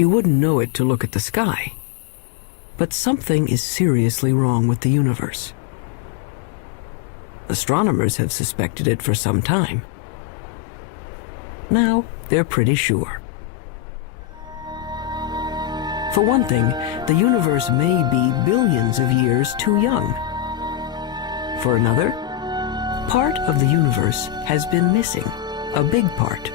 You wouldn't know it to look at the sky. But something is seriously wrong with the universe. Astronomers have suspected it for some time. Now, they're pretty sure. For one thing, the universe may be billions of years too young. For another, part of the universe has been missing, a big part.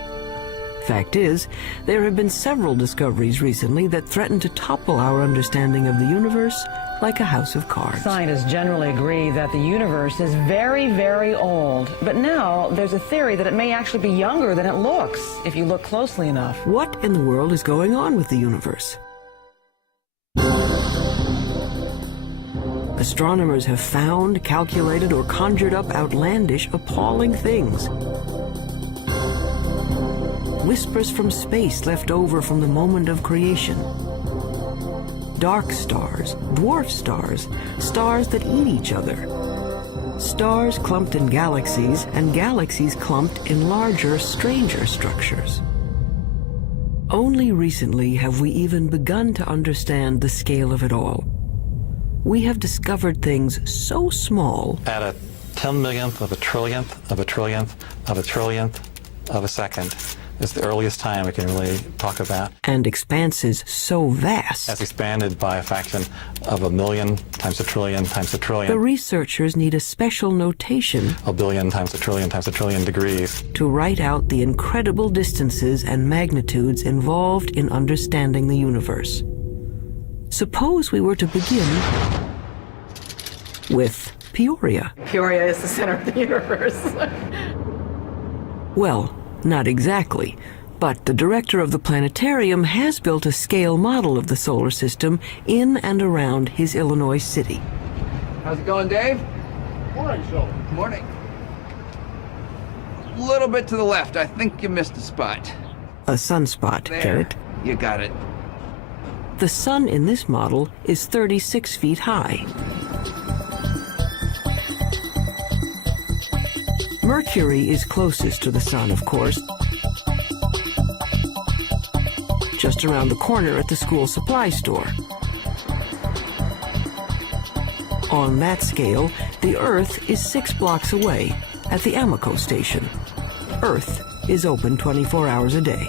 Fact is, there have been several discoveries recently that threaten to topple our understanding of the universe like a house of cards. Scientists generally agree that the universe is very, very old. But now there's a theory that it may actually be younger than it looks, if you look closely enough. What in the world is going on with the universe? Astronomers have found, calculated, or conjured up outlandish, appalling things. Whispers from space left over from the moment of creation. Dark stars, dwarf stars, stars that eat each other. Stars clumped in galaxies, and galaxies clumped in larger, stranger structures. Only recently have we even begun to understand the scale of it all. We have discovered things so small. At a 10 millionth of a trillionth of a trillionth of a trillionth of a second is the earliest time we can really talk about. And expanses so vast. As expanded by a fraction of a million times a trillion times a trillion. The researchers need a special notation. A billion times a trillion degrees. To write out the incredible distances and magnitudes involved in understanding the universe. Suppose we were to begin with Peoria. Peoria is the center of the universe. Well, not exactly, but the director of the planetarium has built a scale model of the solar system in and around his Illinois city. How's it going, Dave? Morning, Sheldon. Morning. A little bit to the left. I think you missed a spot. A sunspot, There. Garrett. You got it. The sun in this model is 36 feet high. Mercury is closest to the sun, of course, just around the corner at the school supply store. On that scale, the Earth is 6 blocks away at the Amoco station. Earth is open 24 hours a day.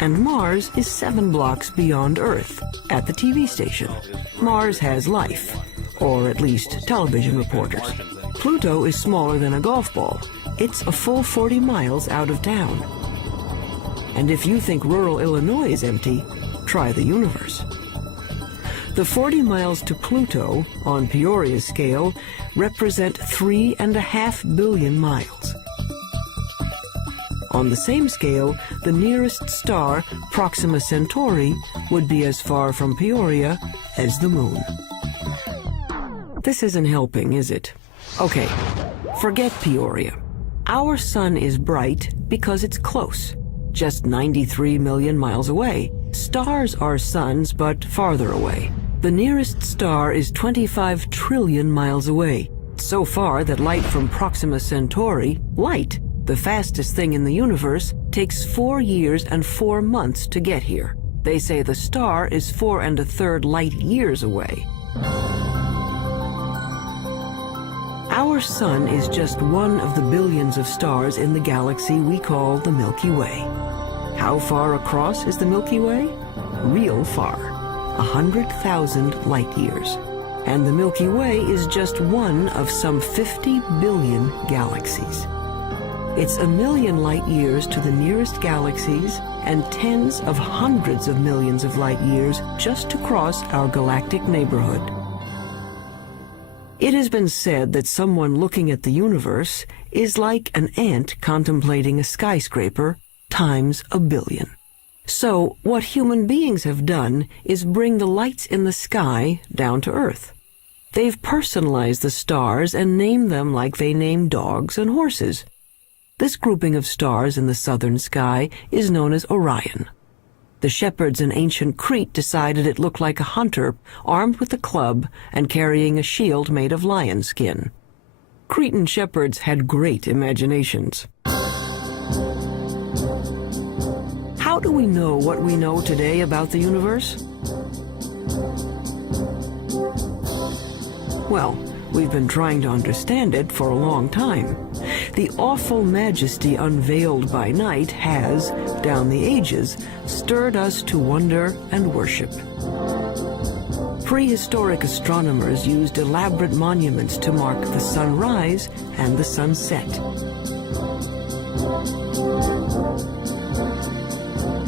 And Mars is 7 blocks beyond Earth at the TV station. Mars has life, or at least television reporters. Pluto is smaller than a golf ball. It's a full 40 miles out of town. And if you think rural Illinois is empty, try the universe. The 40 miles to Pluto, on Peoria's scale, represent 3.5 billion miles. On the same scale, the nearest star, Proxima Centauri, would be as far from Peoria as the moon. This isn't helping, is it? Okay, forget Peoria. Our sun is bright because it's close, just 93 million miles away. Stars are suns, but farther away. The nearest star is 25 trillion miles away, so far that light from Proxima Centauri, light, the fastest thing in the universe, takes 4 years and 4 months to get here. They say the star is 4 1/3 light years away. Our sun is just one of the billions of stars in the galaxy we call the Milky Way. How far across is the Milky Way? Real far, 100,000 light years. And the Milky Way is just one of some 50 billion galaxies. It's 1 million light years to the nearest galaxies and tens of hundreds of millions of light years just to cross our galactic neighborhood. It has been said that someone looking at the universe is like an ant contemplating a skyscraper times 1 billion. So what human beings have done is bring the lights in the sky down to Earth. They've personalized the stars and named them like they name dogs and horses. This grouping of stars in the southern sky is known as Orion. The shepherds in ancient Crete decided it looked like a hunter armed with a club and carrying a shield made of lion skin. Cretan shepherds had great imaginations. how do we know what we know today about the universe? Well, we've been trying to understand it for a long time. The awful majesty unveiled by night has, down the ages, stirred us to wonder and worship. Prehistoric astronomers used elaborate monuments to mark the sunrise and the sunset.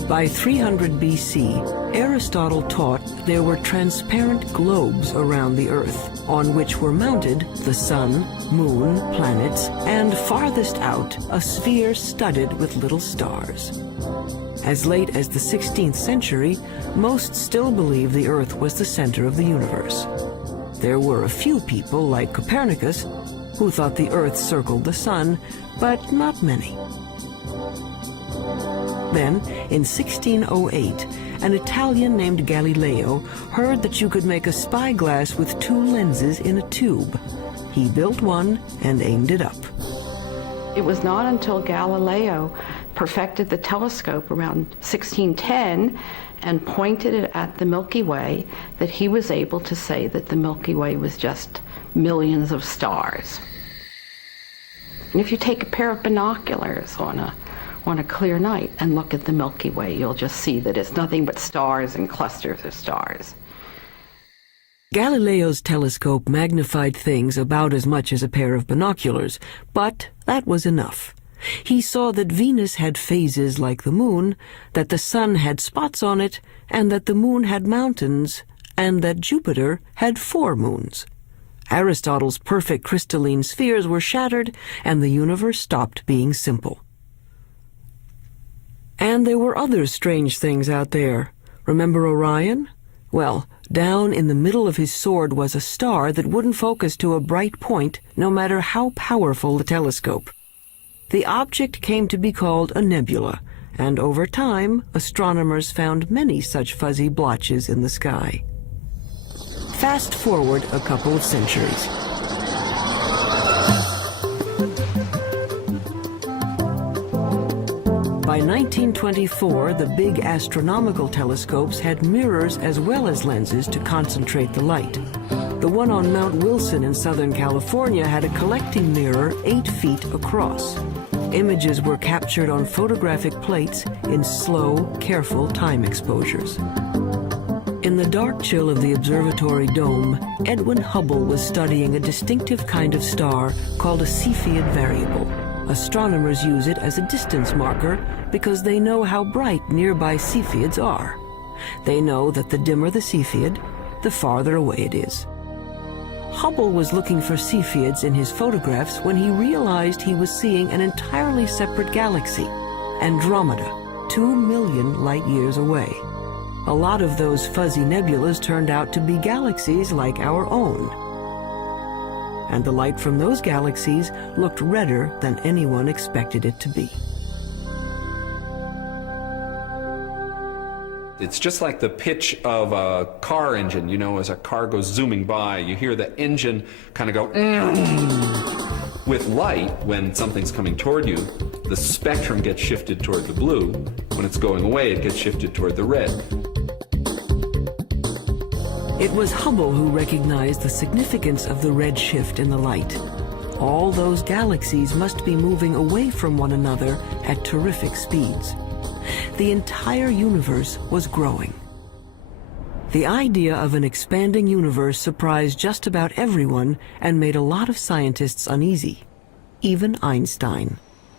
By 300 BC, Aristotle taught there were transparent globes around the Earth, on which were mounted the sun, moon, planets, and farthest out, a sphere studded with little stars. As late as the 16th century, most still believed the Earth was the center of the universe. There were a few people, like Copernicus, who thought the Earth circled the sun, but not many. Then, in 1608, an Italian named Galileo heard that you could make a spyglass with two lenses in a tube. He built one and aimed it up. It was not until Galileo perfected the telescope around 1610 and pointed it at the Milky Way that he was able to say that the Milky Way was just millions of stars. And if you take a pair of binoculars on a clear night and look at the Milky Way, you'll just see that it's nothing but stars and clusters of stars. Galileo's telescope magnified things about as much as a pair of binoculars, but that was enough. He saw that Venus had phases like the moon, that the sun had spots on it, and that the moon had mountains, and that Jupiter had 4 moons. Aristotle's perfect crystalline spheres were shattered, and the universe stopped being simple. And there were other strange things out there. Remember Orion? Well, down in the middle of his sword was a star that wouldn't focus to a bright point, no matter how powerful the telescope. The object came to be called a nebula, and over time, astronomers found many such fuzzy blotches in the sky. Fast forward a couple of centuries. By 1924, the big astronomical telescopes had mirrors as well as lenses to concentrate the light. The one on Mount Wilson in Southern California had a collecting mirror 8 feet across. Images were captured on photographic plates in slow, careful time exposures. In the dark chill of the observatory dome, Edwin Hubble was studying a distinctive kind of star called a Cepheid variable. Astronomers use it as a distance marker because they know how bright nearby Cepheids are. They know that the dimmer the Cepheid, the farther away it is. Hubble was looking for Cepheids in his photographs when he realized he was seeing an entirely separate galaxy, Andromeda, 2 million light years away. A lot of those fuzzy nebulas turned out to be galaxies like our own. And the light from those galaxies looked redder than anyone expected it to be. It's just like the pitch of a car engine, you know, as a car goes zooming by, you hear the engine kind of go, with light, when something's coming toward you, the spectrum gets shifted toward the blue. When it's going away, it gets shifted toward the red. It was Hubble who recognized the significance of the red shift in the light. All those galaxies must be moving away from one another at terrific speeds. The entire universe was growing. The idea of an expanding universe surprised just about everyone and made a lot of scientists uneasy, even Einstein.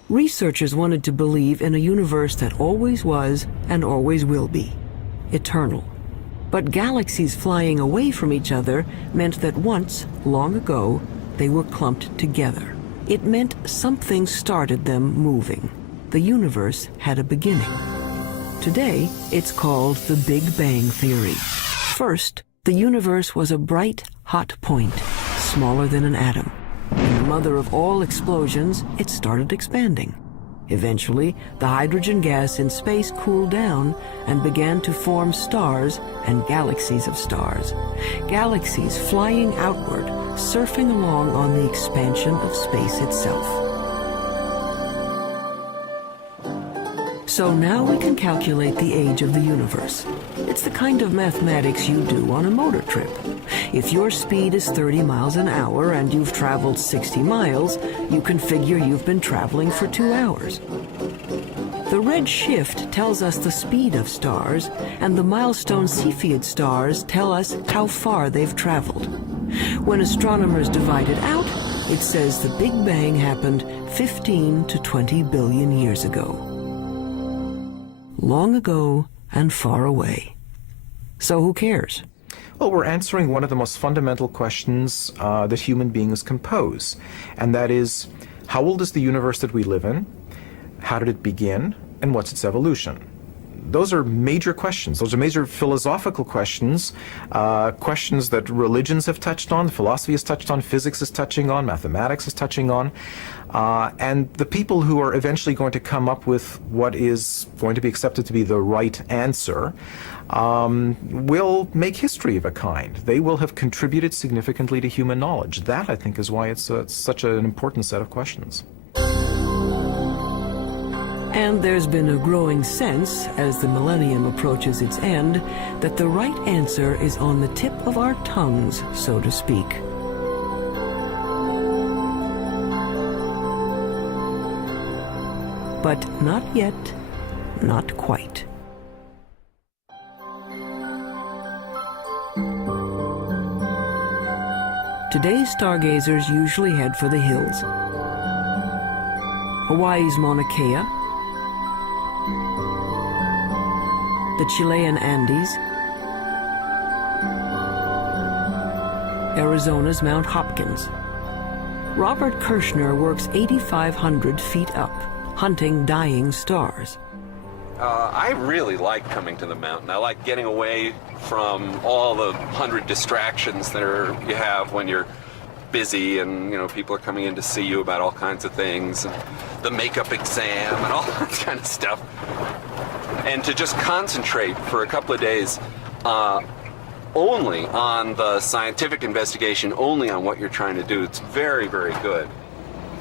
Researchers wanted to believe in a universe that always was and always will be, eternal. But galaxies flying away from each other meant that once, long ago, they were clumped together. It meant something started them moving. The universe had a beginning. Today, it's called the Big Bang Theory. First, the universe was a bright, hot point, smaller than an atom. In the mother of all explosions, it started expanding. Eventually, the hydrogen gas in space cooled down and began to form stars and galaxies of stars. Galaxies flying outward, surfing along on the expansion of space itself. So now we can calculate the age of the universe. It's the kind of mathematics you do on a motor trip. If your speed is 30 miles an hour and you've traveled 60 miles, you can figure you've been traveling for 2 hours. The red shift tells us the speed of stars, and the milestone Cepheid stars tell us how far they've traveled. When astronomers divide it out, it says the Big Bang happened 15 to 20 billion years ago. Long ago and far away. So who cares? Well, we're answering one of the most fundamental questions that human beings can pose, and that is, how old is the universe that we live in? How did it begin? And what's its evolution? Those are major questions. Those are major philosophical questions, questions that religions have touched on, philosophy has touched on, physics is touching on, mathematics is touching on. And the people who are eventually going to come up with what is going to be accepted to be the right answer will make history of a kind. They will have contributed significantly to human knowledge. That, I think, is why it's such an important set of questions. And there's been a growing sense, as the millennium approaches its end, that the right answer is on the tip of our tongues, so to speak. But not yet, not quite. Today's stargazers usually head for the hills. Hawaii's Mauna Kea, the Chilean Andes, Arizona's Mount Hopkins. Robert Kirshner works 8,500 feet up, hunting dying stars. I really like coming to the mountain. I like getting away from all the 100 distractions that you have when you're busy, and people are coming in to see you about all kinds of things, and the makeup exam and all that kind of stuff. And to just concentrate for a couple of days only on the scientific investigation, only on what you're trying to do, it's very, very good.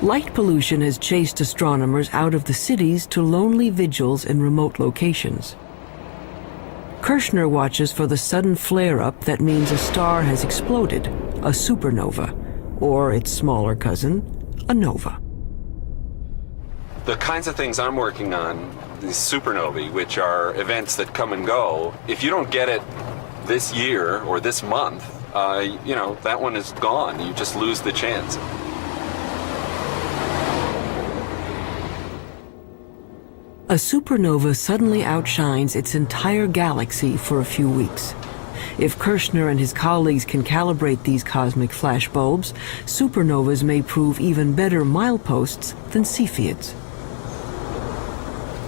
Light pollution has chased astronomers out of the cities to lonely vigils in remote locations. Kirshner watches for the sudden flare-up that means a star has exploded, a supernova, or its smaller cousin, a nova. The kinds of things I'm working on, these supernovae, which are events that come and go, if you don't get it this year or this month, that one is gone. You just lose the chance. A supernova suddenly outshines its entire galaxy for a few weeks. If Kirshner and his colleagues can calibrate these cosmic flashbulbs, supernovas may prove even better mileposts than Cepheids.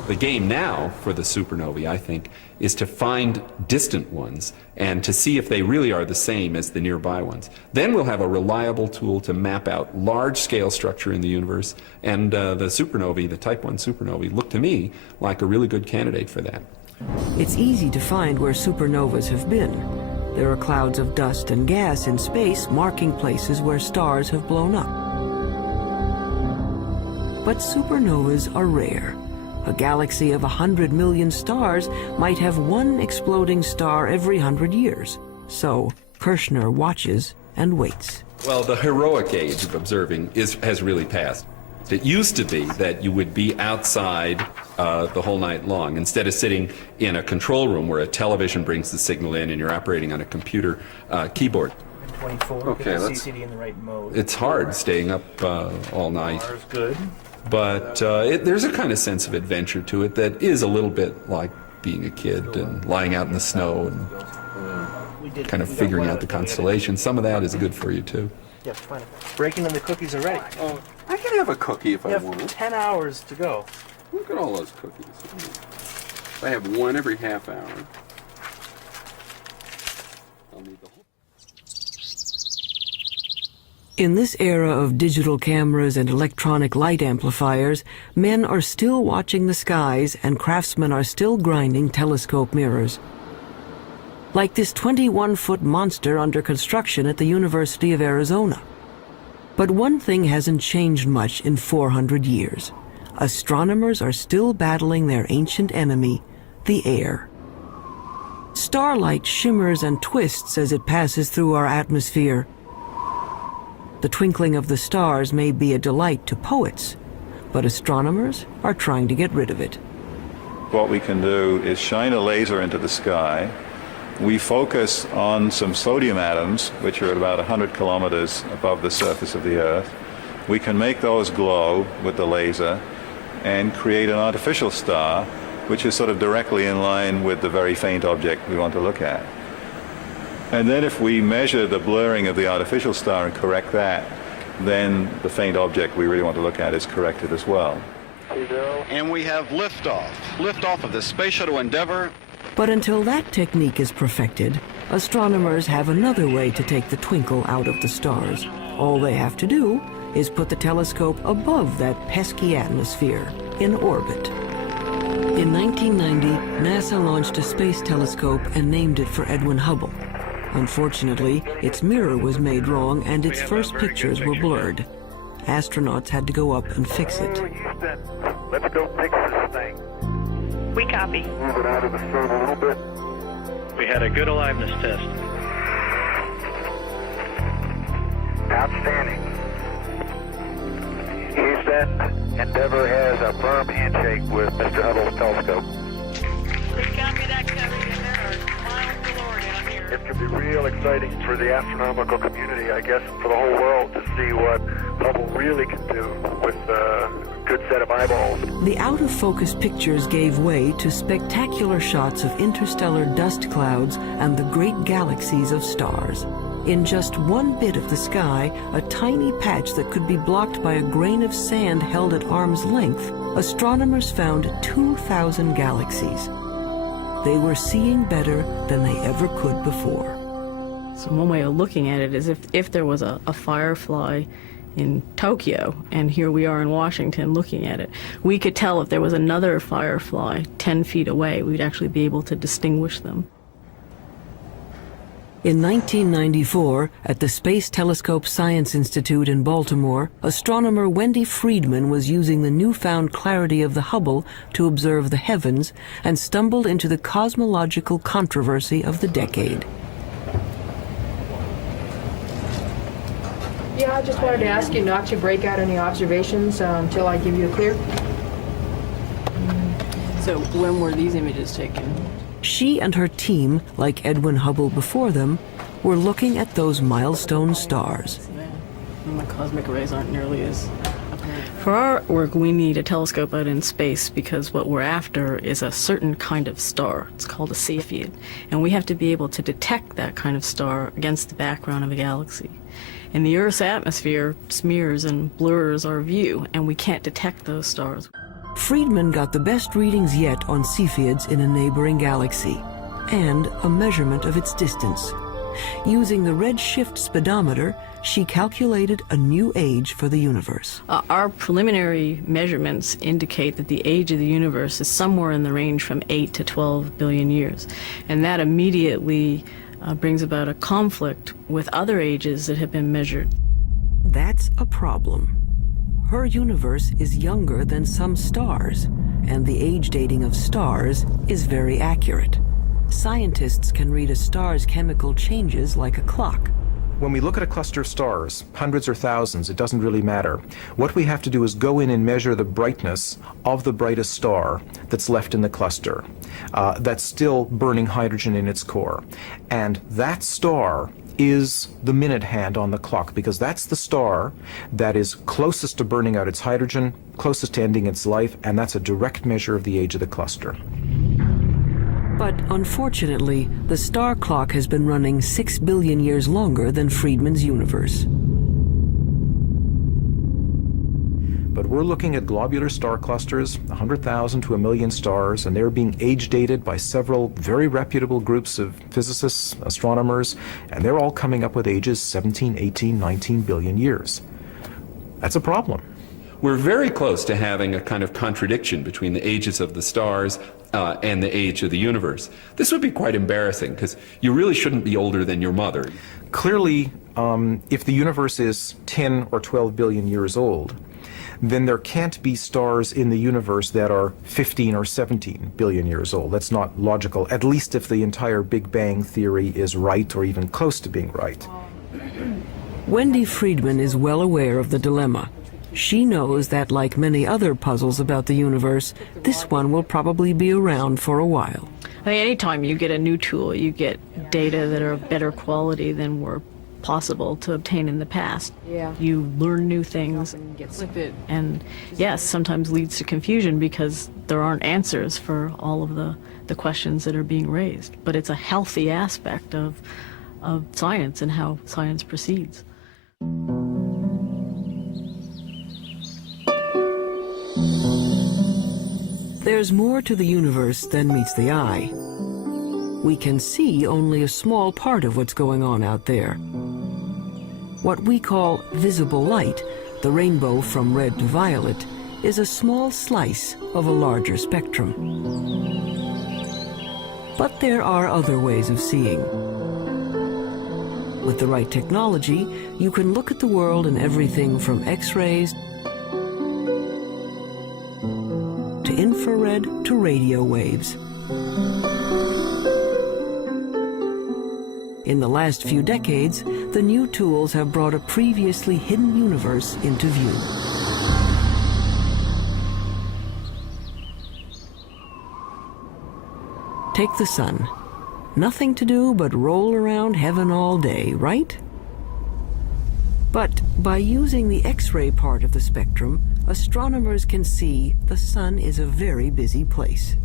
The game now for the supernovae, I think, is to find distant ones and to see if they really are the same as the nearby ones. Then we'll have a reliable tool to map out large-scale structure in the universe, and the supernovae, the Type 1 supernovae, look to me like a really good candidate for that. It's easy to find where supernovas have been. There are clouds of dust and gas in space marking places where stars have blown up. But supernovas are rare. A galaxy of 100 million stars might have one exploding star every 100 years. So Kirshner watches and waits. Well, the heroic age of observing has really passed. It used to be that you would be outside the whole night long, instead of sitting in a control room where a television brings the signal in and you're operating on a computer keyboard. 24, okay, get the CCD in the right mode. It's hard staying up all night. Is good. But there's a kind of sense of adventure to it that is a little bit like being a kid and lying out in the snow and kind of figuring out the constellations. Some of that is good for you, too. Yeah, fine. Breaking in the cookies already. Oh, I can have a cookie if I want. You have 10 hours to go. Look at all those cookies. I have one every half hour. I'll need the whole. In this era of digital cameras and electronic light amplifiers, men are still watching the skies and craftsmen are still grinding telescope mirrors. Like this 21-foot monster under construction at the University of Arizona. But one thing hasn't changed much in 400 years. astronomers are still battling their ancient enemy, the air. Starlight shimmers and twists as it passes through our atmosphere. The twinkling of the stars may be a delight to poets, but astronomers are trying to get rid of it. What we can do is shine a laser into the sky. We focus on some sodium atoms, which are at about 100 kilometers above the surface of the Earth. We can make those glow with the laser and create an artificial star, which is sort of directly in line with the very faint object we want to look at. And then if we measure the blurring of the artificial star and correct that, then the faint object we really want to look at is corrected as well. And we have liftoff of the Space Shuttle Endeavour. But until that technique is perfected, astronomers have another way to take the twinkle out of the stars. All they have to do is put the telescope above that pesky atmosphere, in orbit. In 1990, NASA launched a space telescope and named it for Edwin Hubble. Unfortunately, its mirror was made wrong and its first pictures were blurred. Astronauts had to go up and fix it. Let's go fix this thing. We copy. Move it out of the sun a little bit. We had a good aliveness test. Outstanding. Houston, Endeavour has a firm handshake with Mr. Hubble's telescope. We copy that, Cody, and there are miles galore down here. It could be real exciting for the astronomical community, I guess, and for the whole world to see what Hubble really can do with a good set of eyeballs. The out-of-focus pictures gave way to spectacular shots of interstellar dust clouds and the great galaxies of stars. In just one bit of the sky, a tiny patch that could be blocked by a grain of sand held at arm's length, astronomers found 2,000 galaxies. They were seeing better than they ever could before. So one way of looking at it is if there was a firefly in Tokyo, and here we are in Washington looking at it, we could tell if there was another firefly 10 feet away, we'd actually be able to distinguish them. In 1994, at the Space Telescope Science Institute in Baltimore, astronomer Wendy Friedman was using the newfound clarity of the Hubble to observe the heavens and stumbled into the cosmological controversy of the decade. Yeah, I just wanted to ask you not to break out any observations until I give you a clear. So when were these images taken? She and her team, like Edwin Hubble before them, were looking at those milestone stars. And the cosmic rays aren't nearly as apparent. For our work, we need a telescope out in space because what we're after is a certain kind of star. It's called a Cepheid. And we have to be able to detect that kind of star against the background of a galaxy. And the Earth's atmosphere smears and blurs our view, and we can't detect those stars. Friedman got the best readings yet on Cepheids in a neighboring galaxy, and a measurement of its distance. Using the redshift speedometer, she calculated a new age for the universe. Our preliminary measurements indicate that the age of the universe is somewhere in the range from 8 to 12 billion years. And that immediately brings about a conflict with other ages that have been measured. That's a problem. Her universe is younger than some stars, and the age dating of stars is very accurate. Scientists can read a star's chemical changes like a clock. When we look at a cluster of stars, hundreds or thousands, it doesn't really matter. What we have to do is go in and measure the brightness of the brightest star that's left in the cluster, that's still burning hydrogen in its core. And that star is the minute hand on the clock, because that's the star that is closest to burning out its hydrogen, closest to ending its life, and that's a direct measure of the age of the cluster. But unfortunately, the star clock has been running 6 billion years longer than Friedman's universe. But we're looking at globular star clusters, 100,000 to 1 million stars, and they're being age dated by several very reputable groups of physicists, astronomers, and they're all coming up with ages 17, 18, 19 billion years. That's a problem. We're very close to having a kind of contradiction between the ages of the stars and the age of the universe. This would be quite embarrassing, because you really shouldn't be older than your mother. Clearly, if the universe is 10 or 12 billion years old, then there can't be stars in the universe that are 15 or 17 billion years old. That's not logical, at least if the entire Big Bang theory is right or even close to being right. Wendy Friedman is well aware of the dilemma. She knows that, like many other puzzles about the universe, this one will probably be around for a while. I mean, anytime you get a new tool, you get data that are of better quality than were possible to obtain in the past. Yeah. You learn new things, and yes, sometimes leads to confusion because there aren't answers for all of the questions that are being raised. But it's a healthy aspect of science and how science proceeds. There's more to the universe than meets the eye. We can see only a small part of what's going on out there. What we call visible light, the rainbow from red to violet, is a small slice of a larger spectrum. But there are other ways of seeing. With the right technology, you can look at the world in everything from X-rays to infrared to radio waves. In the last few decades, the new tools have brought a previously hidden universe into view. Take the sun. Nothing to do but roll around heaven all day, right? But by using the X-ray part of the spectrum, astronomers can see the sun is a very busy place.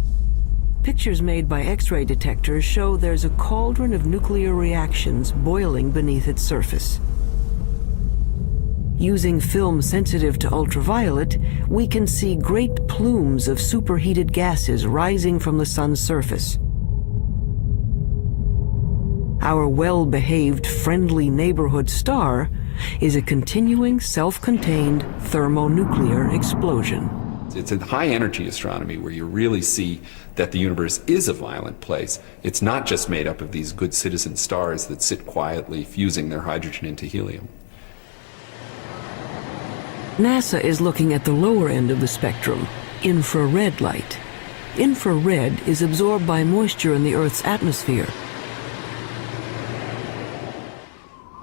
Pictures made by X-ray detectors show there's a cauldron of nuclear reactions boiling beneath its surface. Using film sensitive to ultraviolet, we can see great plumes of superheated gases rising from the sun's surface. Our well-behaved, friendly neighborhood star is a continuing, self-contained thermonuclear explosion. It's in high-energy astronomy where you really see that the universe is a violent place. It's not just made up of these good citizen stars that sit quietly fusing their hydrogen into helium. NASA is looking at the lower end of the spectrum, infrared light. Infrared is absorbed by moisture in the Earth's atmosphere.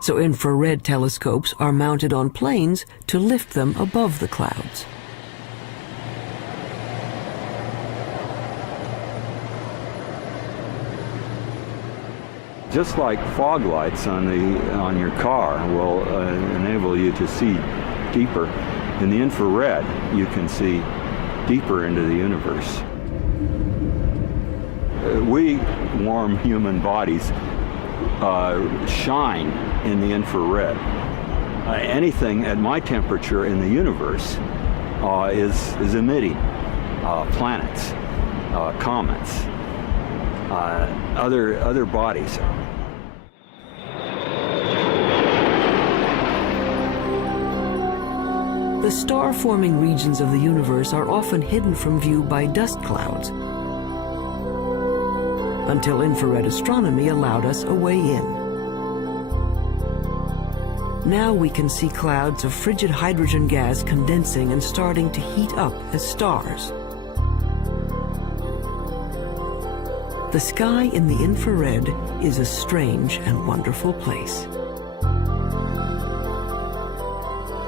So infrared telescopes are mounted on planes to lift them above the clouds. Just like fog lights on your car will enable you to see deeper, in the infrared you can see deeper into the universe. We warm human bodies shine in the infrared. Anything at my temperature in the universe is emitting planets, comets, other bodies. The star-forming regions of the universe are often hidden from view by dust clouds, until infrared astronomy allowed us a way in. Now we can see clouds of frigid hydrogen gas condensing and starting to heat up as stars. The sky in the infrared is a strange and wonderful place.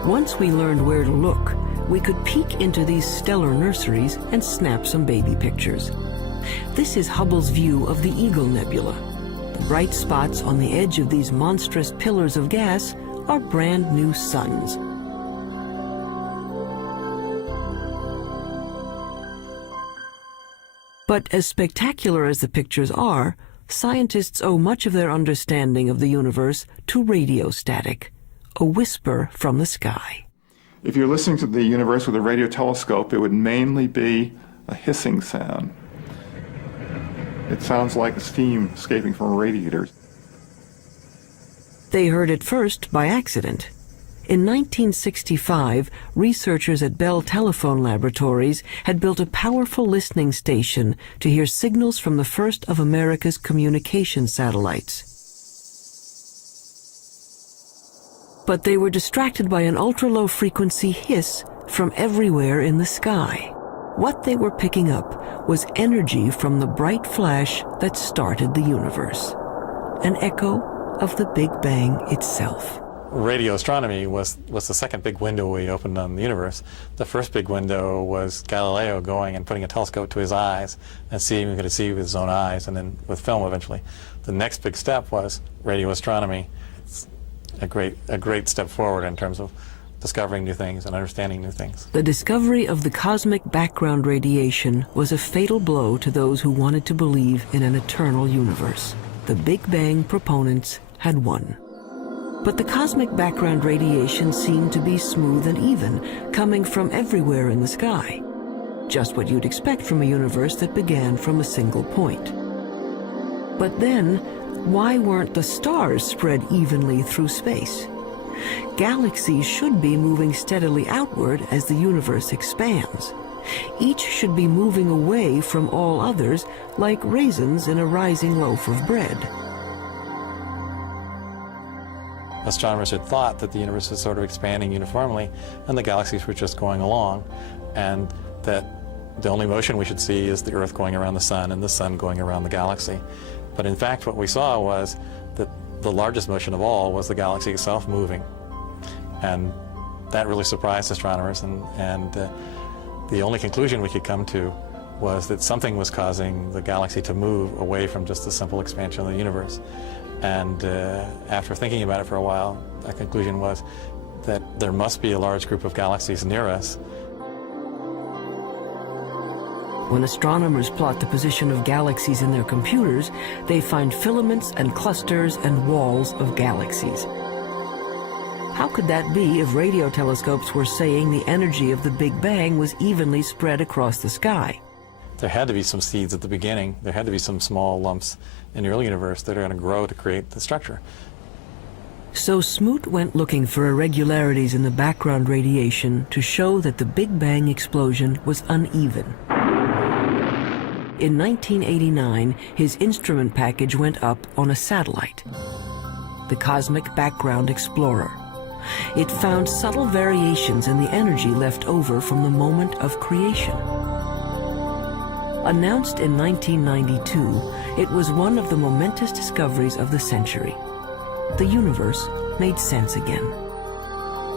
Once we learned where to look, we could peek into these stellar nurseries and snap some baby pictures. This is Hubble's view of the Eagle Nebula. The bright spots on the edge of these monstrous pillars of gas are brand new suns. But as spectacular as the pictures are, scientists owe much of their understanding of the universe to radio static, a whisper from the sky. If you're listening to the universe with a radio telescope, it would mainly be a hissing sound. It sounds like steam escaping from a radiator. They heard it first by accident. In 1965, researchers at Bell Telephone Laboratories had built a powerful listening station to hear signals from the first of America's communication satellites. But they were distracted by an ultra-low frequency hiss from everywhere in the sky. What they were picking up was energy from the bright flash that started the universe, an echo of the Big Bang itself. Radio astronomy was the second big window we opened on the universe. The first big window was Galileo going and putting a telescope to his eyes and seeing what he could see with his own eyes, and then with film eventually. The next big step was radio astronomy. It's a great step forward in terms of discovering new things and understanding new things. The discovery of the cosmic background radiation was a fatal blow to those who wanted to believe in an eternal universe. The Big Bang proponents had won. But the cosmic background radiation seemed to be smooth and even, coming from everywhere in the sky. Just what you'd expect from a universe that began from a single point. But then, why weren't the stars spread evenly through space? Galaxies should be moving steadily outward as the universe expands. Each should be moving away from all others like raisins in a rising loaf of bread. Astronomers had thought that the universe was sort of expanding uniformly and the galaxies were just going along, and that the only motion we should see is the Earth going around the sun and the sun going around the galaxy. But in fact, what we saw was that the largest motion of all was the galaxy itself moving. And that really surprised astronomers, and the only conclusion we could come to was that something was causing the galaxy to move away from just the simple expansion of the universe. And after thinking about it for a while, the conclusion was that there must be a large group of galaxies near us. When astronomers plot the position of galaxies in their computers, they find filaments and clusters and walls of galaxies. How could that be if radio telescopes were saying the energy of the Big Bang was evenly spread across the sky? There had to be some seeds at the beginning. There had to be some small lumps in the early universe that are going to grow to create the structure. So Smoot went looking for irregularities in the background radiation to show that the Big Bang explosion was uneven. In 1989, his instrument package went up on a satellite, the Cosmic Background Explorer. It found subtle variations in the energy left over from the moment of creation. Announced in 1992, it was one of the momentous discoveries of the century. The universe made sense again.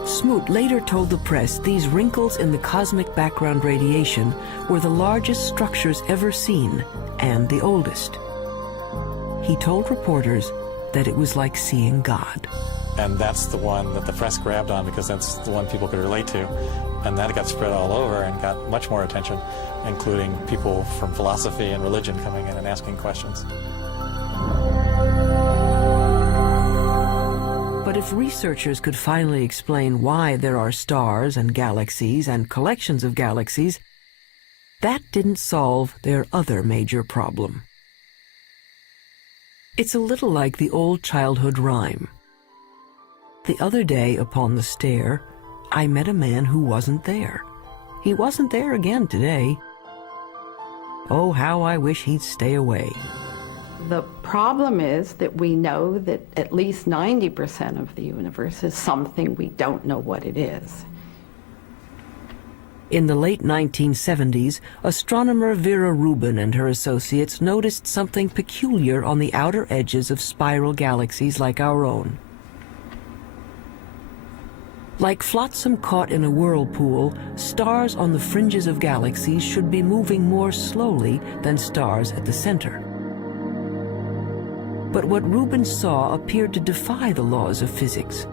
Smoot later told the press these wrinkles in the cosmic background radiation were the largest structures ever seen and the oldest. He told reporters that it was like seeing God. And that's the one that the press grabbed on because that's the one people could relate to. And that got spread all over and got much more attention, including people from philosophy and religion coming in and asking questions. But if researchers could finally explain why there are stars and galaxies and collections of galaxies, that didn't solve their other major problem. It's a little like the old childhood rhyme. The other day upon the stair, I met a man who wasn't there. He wasn't there again today. Oh, how I wish he'd stay away. The problem is that we know that at least 90% of the universe is something we don't know what it is. In the late 1970s, astronomer Vera Rubin and her associates noticed something peculiar on the outer edges of spiral galaxies like our own. Like flotsam caught in a whirlpool, stars on the fringes of galaxies should be moving more slowly than stars at the center. But what Rubin saw appeared to defy the laws of physics.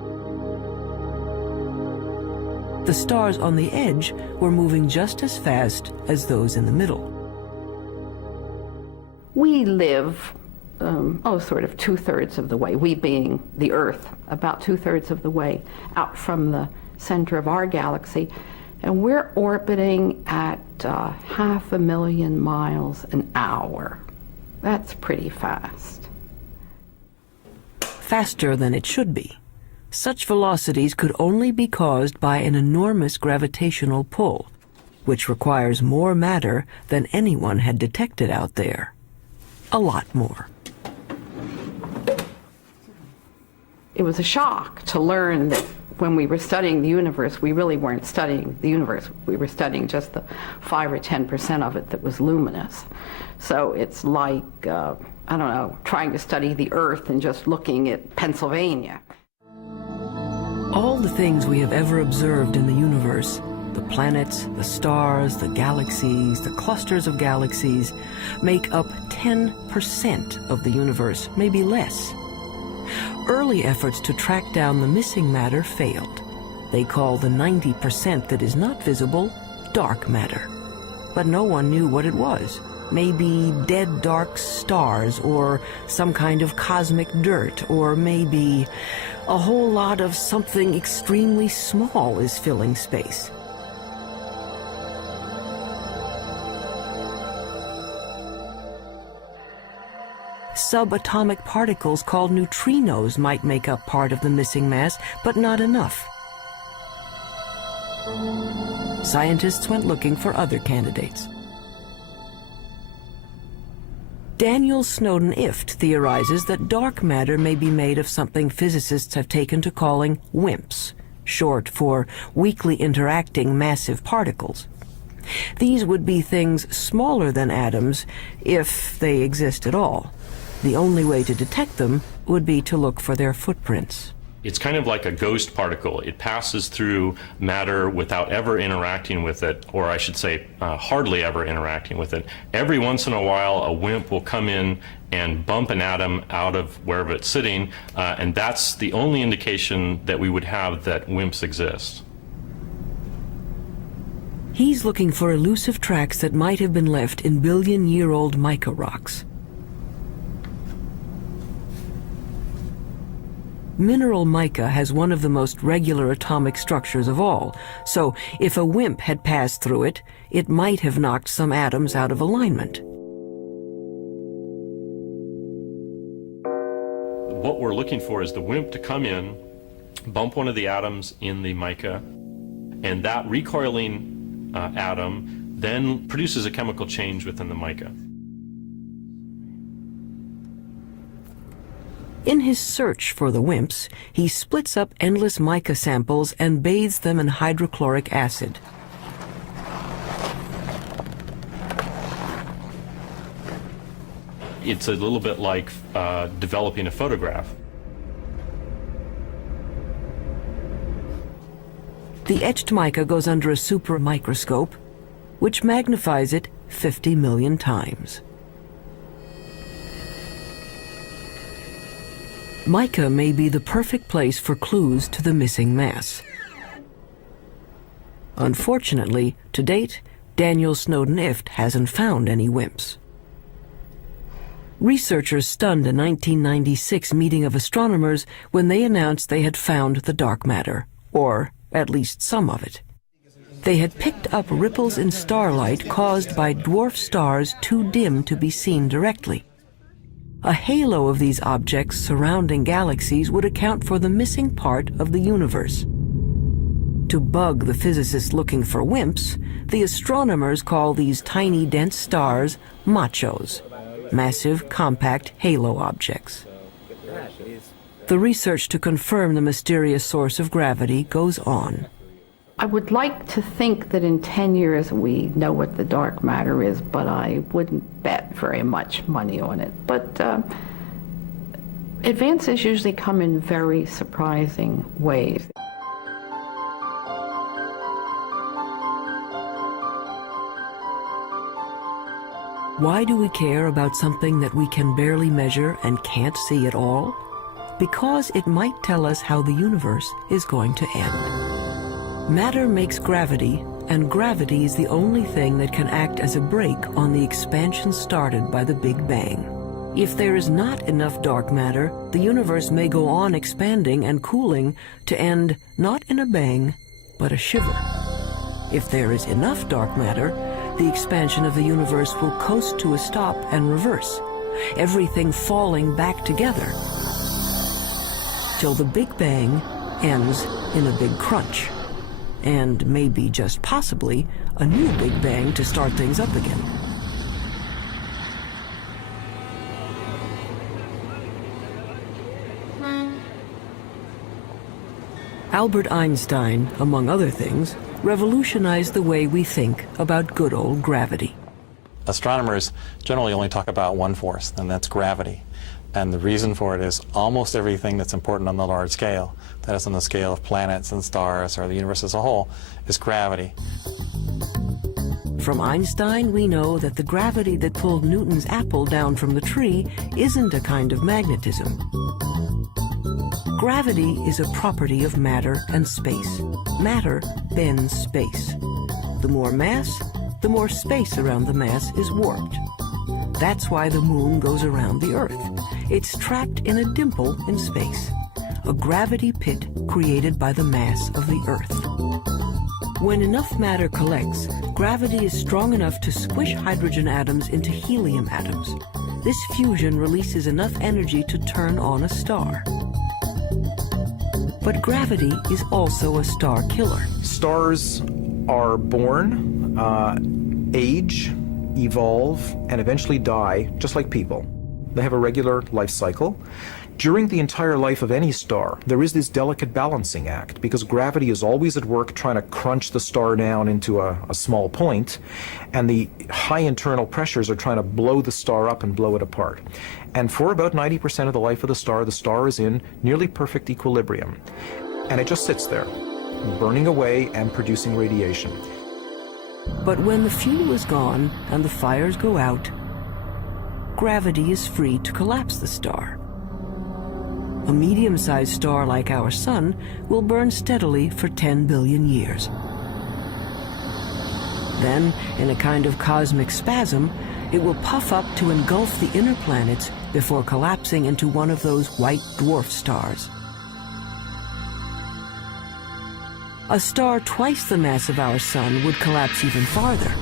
The stars on the edge were moving just as fast as those in the middle. We live, sort of 2/3 of the way, we being the Earth, about 2/3 of the way out from the center of our galaxy, and we're orbiting at 500,000 miles an hour. That's pretty fast. Faster than it should be. Such velocities could only be caused by an enormous gravitational pull, which requires more matter than anyone had detected out there. A lot more. It was a shock to learn that when we were studying the universe, we really weren't studying the universe. We were studying just the 5 or 10% of it that was luminous. So it's like, I don't know, trying to study the Earth and just looking at Pennsylvania. All the things we have ever observed in the universe, the planets, the stars, the galaxies, the clusters of galaxies, make up 10% of the universe, maybe less. Early efforts to track down the missing matter failed. They call the 90% that is not visible dark matter. But no one knew what it was. Maybe dead dark stars, or some kind of cosmic dirt, or maybe a whole lot of something extremely small is filling space. Subatomic particles called neutrinos might make up part of the missing mass, but not enough. Scientists went looking for other candidates. Daniel Snowden Ift theorizes that dark matter may be made of something physicists have taken to calling WIMPs, short for weakly interacting massive particles. These would be things smaller than atoms, if they exist at all. The only way to detect them would be to look for their footprints. It's kind of like a ghost particle. It passes through matter without ever interacting with it, or I should say hardly ever interacting with it. Every once in a while, a WIMP will come in and bump an atom out of wherever it's sitting, and that's the only indication that we would have that WIMPs exist. He's looking for elusive tracks that might have been left in billion-year-old mica rocks. Mineral mica has one of the most regular atomic structures of all, so if a WIMP had passed through it, it might have knocked some atoms out of alignment. What we're looking for is the WIMP to come in, bump one of the atoms in the mica, and that recoiling atom then produces a chemical change within the mica. In his search for the WIMPs, he splits up endless mica samples and bathes them in hydrochloric acid. It's a little bit like developing a photograph. The etched mica goes under a super microscope, which magnifies it 50 million times. Mica may be the perfect place for clues to the missing mass. Unfortunately, to date, Daniel Snowden Ift hasn't found any WIMPs. Researchers stunned a 1996 meeting of astronomers when they announced they had found the dark matter, or at least some of it. They had picked up ripples in starlight caused by dwarf stars too dim to be seen directly. A halo of these objects surrounding galaxies would account for the missing part of the universe. To bug the physicists looking for WIMPs, the astronomers call these tiny dense stars machos, massive compact halo objects. The research to confirm the mysterious source of gravity goes on. I would like to think that in 10 years we know what the dark matter is, but I wouldn't bet very much money on it. But advances usually come in very surprising ways. Why do we care about something that we can barely measure and can't see at all? Because it might tell us how the universe is going to end. Matter makes gravity, and gravity is the only thing that can act as a brake on the expansion started by the Big Bang. If there is not enough dark matter, the universe may go on expanding and cooling to end not in a bang, but a shiver. If there is enough dark matter, the expansion of the universe will coast to a stop and reverse, everything falling back together, till the Big Bang ends in a big crunch. And maybe, just possibly, a new Big Bang to start things up again. Albert Einstein, among other things, revolutionized the way we think about good old gravity. Astronomers generally only talk about one force, and that's gravity. And the reason for it is almost everything that's important on the large scale, that is on the scale of planets and stars or the universe as a whole, is gravity. From Einstein, we know that the gravity that pulled Newton's apple down from the tree isn't a kind of magnetism. Gravity is a property of matter and space. Matter bends space. The more mass, the more space around the mass is warped. That's why the moon goes around the Earth. It's trapped in a dimple in space, a gravity pit created by the mass of the Earth. When enough matter collects, gravity is strong enough to squish hydrogen atoms into helium atoms. This fusion releases enough energy to turn on a star. But gravity is also a star killer. Stars are born, age, evolve, and eventually die, just like people. They have a regular life cycle. During the entire life of any star, there is this delicate balancing act, because gravity is always at work trying to crunch the star down into a small point, and the high internal pressures are trying to blow the star up and blow it apart. And for about 90% of the life of the star is in nearly perfect equilibrium. And it just sits there, burning away and producing radiation. But when the fuel is gone and the fires go out, gravity is free to collapse the star. A medium-sized star like our Sun will burn steadily for 10 billion years. Then, in a kind of cosmic spasm, it will puff up to engulf the inner planets before collapsing into one of those white dwarf stars. A star twice the mass of our Sun would collapse even farther,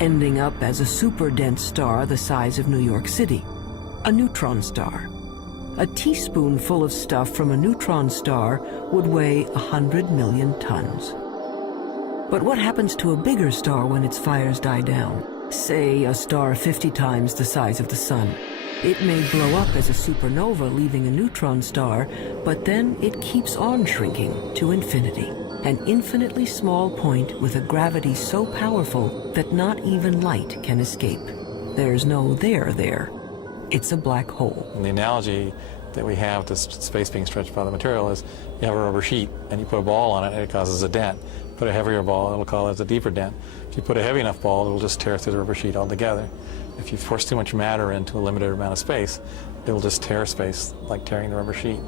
ending up as a super-dense star the size of New York City, a neutron star. A teaspoonful of stuff from a neutron star would weigh 100 million tons. But what happens to a bigger star when its fires die down? Say a star 50 times the size of the Sun. It may blow up as a supernova, leaving a neutron star, but then it keeps on shrinking to infinity. An infinitely small point with a gravity so powerful that not even light can escape. There's no there. It's a black hole. And the analogy that we have to space being stretched by the material is you have a rubber sheet and you put a ball on it and it causes a dent. Put a heavier ball, it'll cause a deeper dent. If you put a heavy enough ball, it'll just tear through the rubber sheet altogether. If you force too much matter into a limited amount of space, it'll just tear space like tearing the rubber sheet.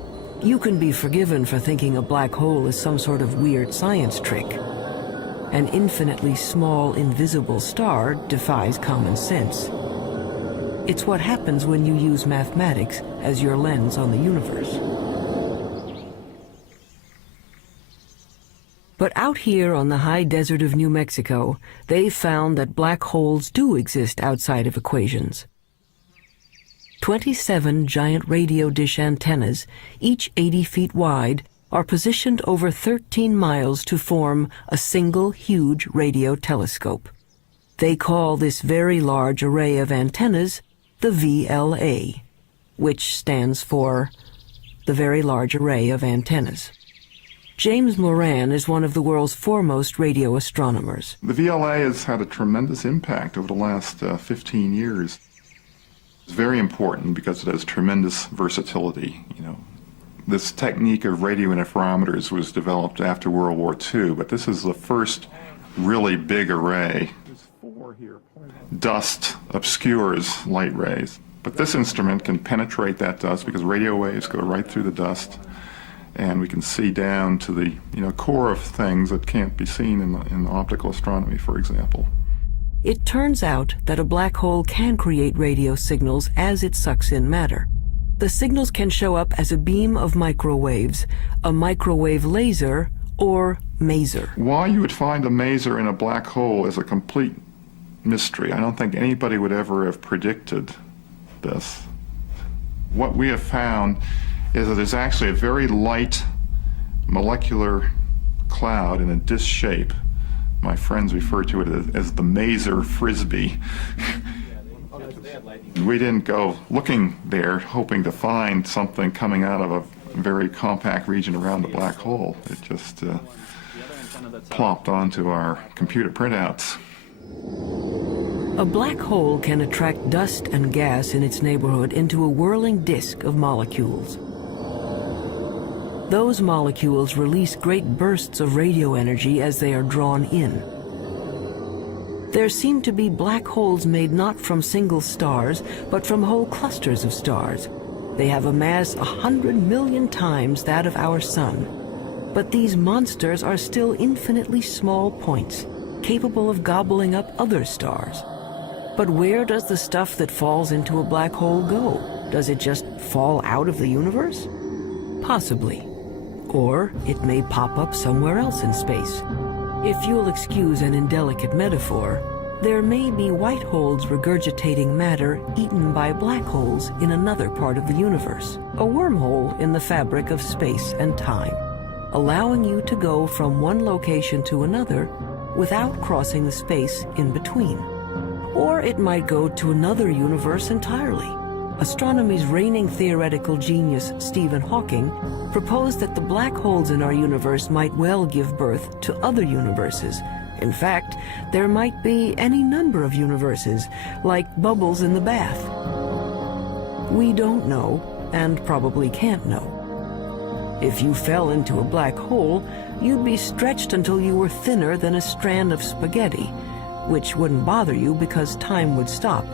You can be forgiven for thinking a black hole is some sort of weird science trick. An infinitely small, invisible star defies common sense. It's what happens when you use mathematics as your lens on the universe. But out here on the high desert of New Mexico, they've found that black holes do exist outside of equations. 27 giant radio dish antennas, each 80 feet wide, are positioned over 13 miles to form a single huge radio telescope. They call this very large array of antennas the VLA, which stands for the Very Large Array of Antennas. James Moran is one of the world's foremost radio astronomers. The VLA has had a tremendous impact over the last 15 years. It's very important because it has tremendous versatility. This technique of radio interferometers was developed after World War II, but this is the first really big array. Dust obscures light rays, but this instrument can penetrate that dust because radio waves go right through the dust, and we can see down to the core of things that can't be seen in optical astronomy, for example. It turns out that a black hole can create radio signals as it sucks in matter. The signals can show up as a beam of microwaves, a microwave laser, or maser. Why you would find a maser in a black hole is a complete mystery. I don't think anybody would ever have predicted this. What we have found is that there's actually a very light molecular cloud in a disc shape. My friends refer to it as the maser frisbee. We didn't go looking there hoping to find something coming out of very compact region around the black hole. It just plopped onto our computer printouts. A black hole can attract dust and gas in its neighborhood into a whirling disk of molecules. Those molecules release great bursts of radio energy as they are drawn in. There seem to be black holes made not from single stars, but from whole clusters of stars. They have a mass 100 million times that of our sun. But these monsters are still infinitely small points, capable of gobbling up other stars. But where does the stuff that falls into a black hole go? Does it just fall out of the universe? Possibly. Or it may pop up somewhere else in space. If you'll excuse an indelicate metaphor, there may be white holes regurgitating matter eaten by black holes in another part of the universe, a wormhole in the fabric of space and time, allowing you to go from one location to another without crossing the space in between. Or it might go to another universe entirely. Astronomy's reigning theoretical genius, Stephen Hawking, proposed that the black holes in our universe might well give birth to other universes. In fact, there might be any number of universes, like bubbles in the bath. We don't know, and probably can't know. If you fell into a black hole, you'd be stretched until you were thinner than a strand of spaghetti, which wouldn't bother you because time would stop.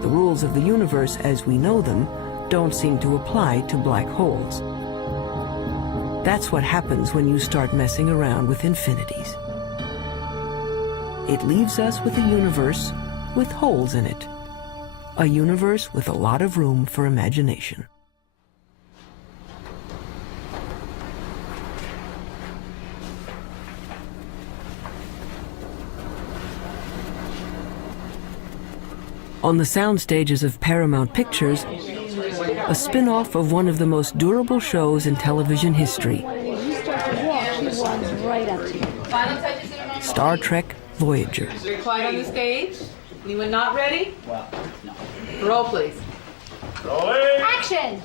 The rules of the universe as we know them don't seem to apply to black holes. That's what happens when you start messing around with infinities. It leaves us with a universe with holes in it. A universe with a lot of room for imagination. On the sound stages of Paramount Pictures, a spin-off of one of the most durable shows in television history, Star Trek Voyager. Very quiet on the stage. Anyone not ready? Roll, please. Action!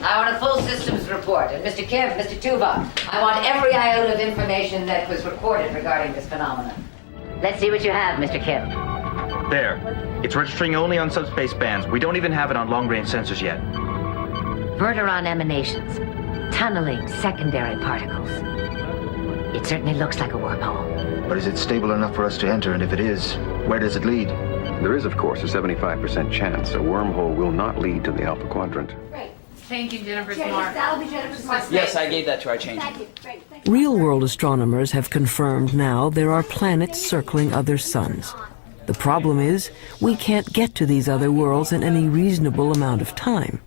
I want a full systems report. And Mr. Kim, Mr. Tuvok, I want every iota of information that was recorded regarding this phenomenon. Let's see what you have, Mr. Kim. There. It's registering only on subspace bands. We don't even have it on long-range sensors yet. Verteron emanations. Tunneling secondary particles. It certainly looks like a wormhole. But is it stable enough for us to enter? And if it is, where does it lead? There is, of course, a 75% chance a wormhole will not lead to the Alpha Quadrant. Great. Changing Jennifer's mark. That'll be Jennifer's mark. Yes, I gave that to our change. Thank you. Great. Real-world astronomers have confirmed now there are planets circling other suns. The problem is, we can't get to these other worlds in any reasonable amount of time.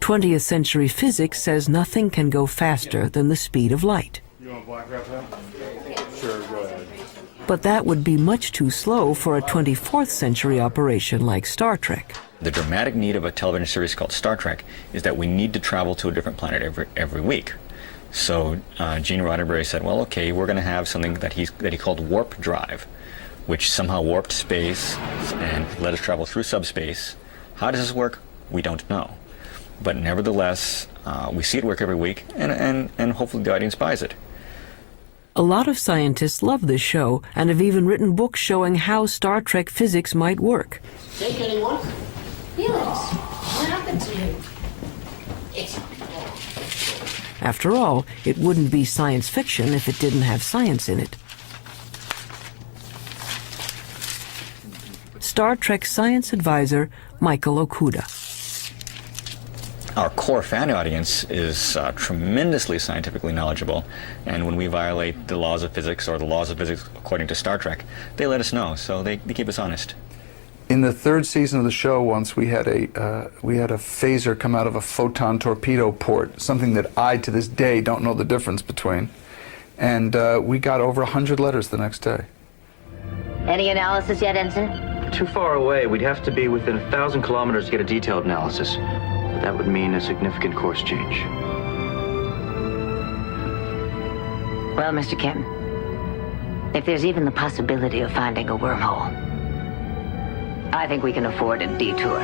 20th century physics says nothing can go faster than the speed of light. You want black wrap that? Sure, go ahead. But that would be much too slow for a 24th century operation like Star Trek. The dramatic need of a television series called Star Trek is that we need to travel to a different planet every week. So Gene Roddenberry said, well, okay, we're going to have something that he called warp drive, which somehow warped space and let us travel through subspace. How does this work? We don't know. But nevertheless, we see it work every week, and hopefully the audience buys it. A lot of scientists love this show and have even written books showing how Star Trek physics might work. Take anyone? Felix, what happened to you? After all, it wouldn't be science fiction if it didn't have science in it. Star Trek science advisor Michael Okuda. Our core fan audience is tremendously scientifically knowledgeable, and when we violate the laws of physics or the laws of physics according to Star Trek, they let us know, so they keep us honest. In the third season of the show, once we had a phaser come out of a photon torpedo port, something that I, to this day, don't know the difference between. And we got over 100 letters the next day. Any analysis yet, Ensign? Too far away. We'd have to be within 1,000 kilometers to get a detailed analysis. But that would mean a significant course change. Well, Mr. Kim, if there's even the possibility of finding a wormhole, I think we can afford a detour.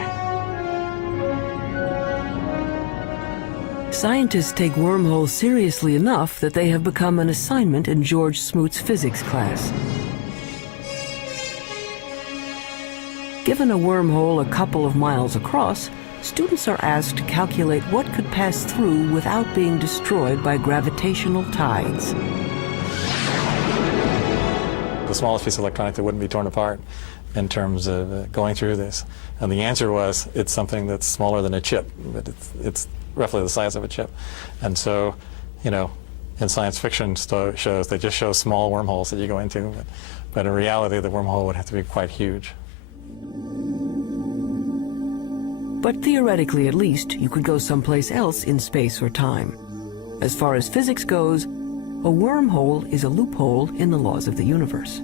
Scientists take wormholes seriously enough that they have become an assignment in George Smoot's physics class. Given a wormhole a couple of miles across, students are asked to calculate what could pass through without being destroyed by gravitational tides. The smallest piece of electronic that wouldn't be torn apart in terms of going through this. And the answer was, it's something that's smaller than a chip, but it's roughly the size of a chip. And so, you know, in science fiction shows, they just show small wormholes that you go into, but in reality, the wormhole would have to be quite huge. But theoretically, at least, you could go someplace else in space or time. As far as physics goes, a wormhole is a loophole in the laws of the universe.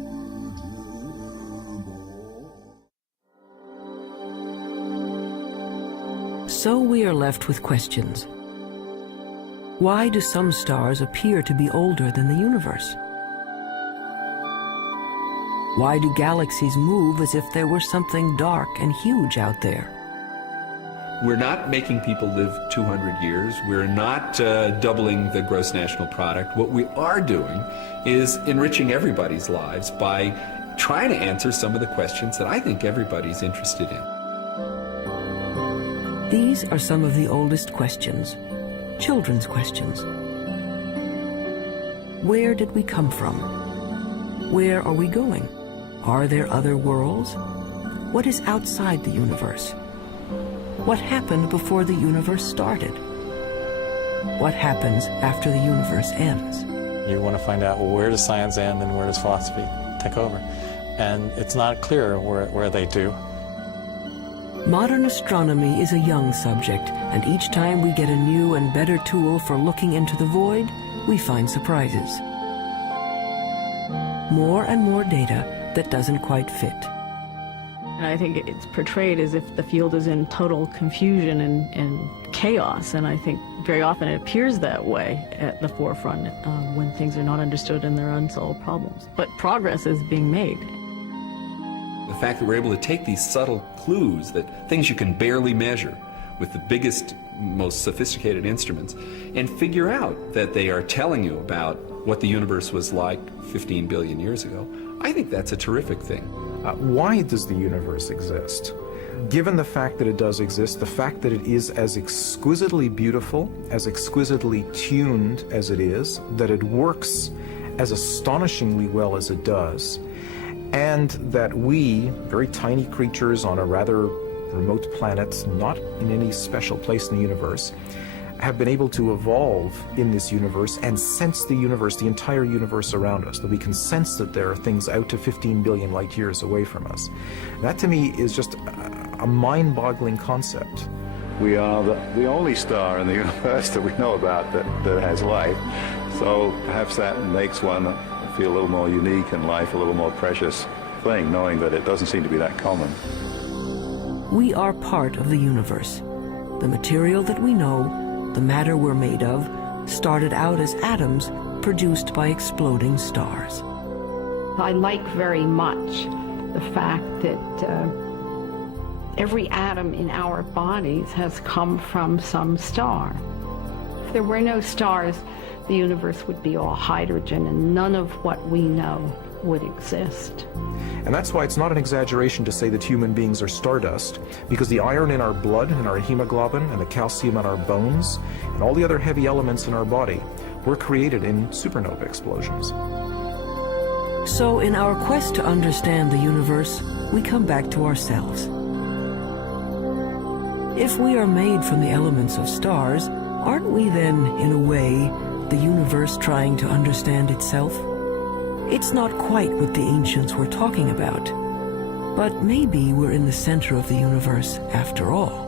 So we are left with questions. Why do some stars appear to be older than the universe? Why do galaxies move as if there were something dark and huge out there? We're not making people live 200 years. We're not doubling the gross national product. What we are doing is enriching everybody's lives by trying to answer some of the questions that I think everybody's interested in. These are some of the oldest questions, children's questions. Where did we come from? Where are we going? Are there other worlds? What is outside the universe? What happened before the universe started? What happens after the universe ends? You want to find out, well, where does science end and where does philosophy take over? And it's not clear where they do. Modern astronomy is a young subject, and each time we get a new and better tool for looking into the void, we find surprises. More and more data that doesn't quite fit. And I think it's portrayed as if the field is in total confusion and chaos, and I think very often it appears that way at the forefront when things are not understood and there are unsolved problems. But progress is being made. The fact that we're able to take these subtle clues, that things you can barely measure with the biggest, most sophisticated instruments, and figure out that they are telling you about what the universe was like 15 billion years ago, I think that's a terrific thing. Why does the universe exist? Given the fact that it does exist, the fact that it is as exquisitely beautiful, as exquisitely tuned as it is, that it works as astonishingly well as it does, and that we, very tiny creatures on a rather remote planet, not in any special place in the universe, have been able to evolve in this universe and sense the universe, the entire universe around us, that we can sense that there are things out to 15 billion light years away from us. That to me is just a mind-boggling concept. We are the only star in the universe that we know about that has life, so perhaps that makes one feel a little more unique and life a little more precious thing, knowing that it doesn't seem to be that common. We are part of the universe. The material that we know, the matter we're made of, started out as atoms produced by exploding stars. I like very much the fact that every atom in our bodies has come from some star. If there were no stars, the universe would be all hydrogen and none of what we know would exist. And that's why it's not an exaggeration to say that human beings are stardust, because the iron in our blood and our hemoglobin and the calcium in our bones and all the other heavy elements in our body were created in supernova explosions. So in our quest to understand the universe, we come back to ourselves. If we are made from the elements of stars, aren't we then, in a way, the universe trying to understand itself? It's not quite what the ancients were talking about, but maybe we're in the center of the universe after all.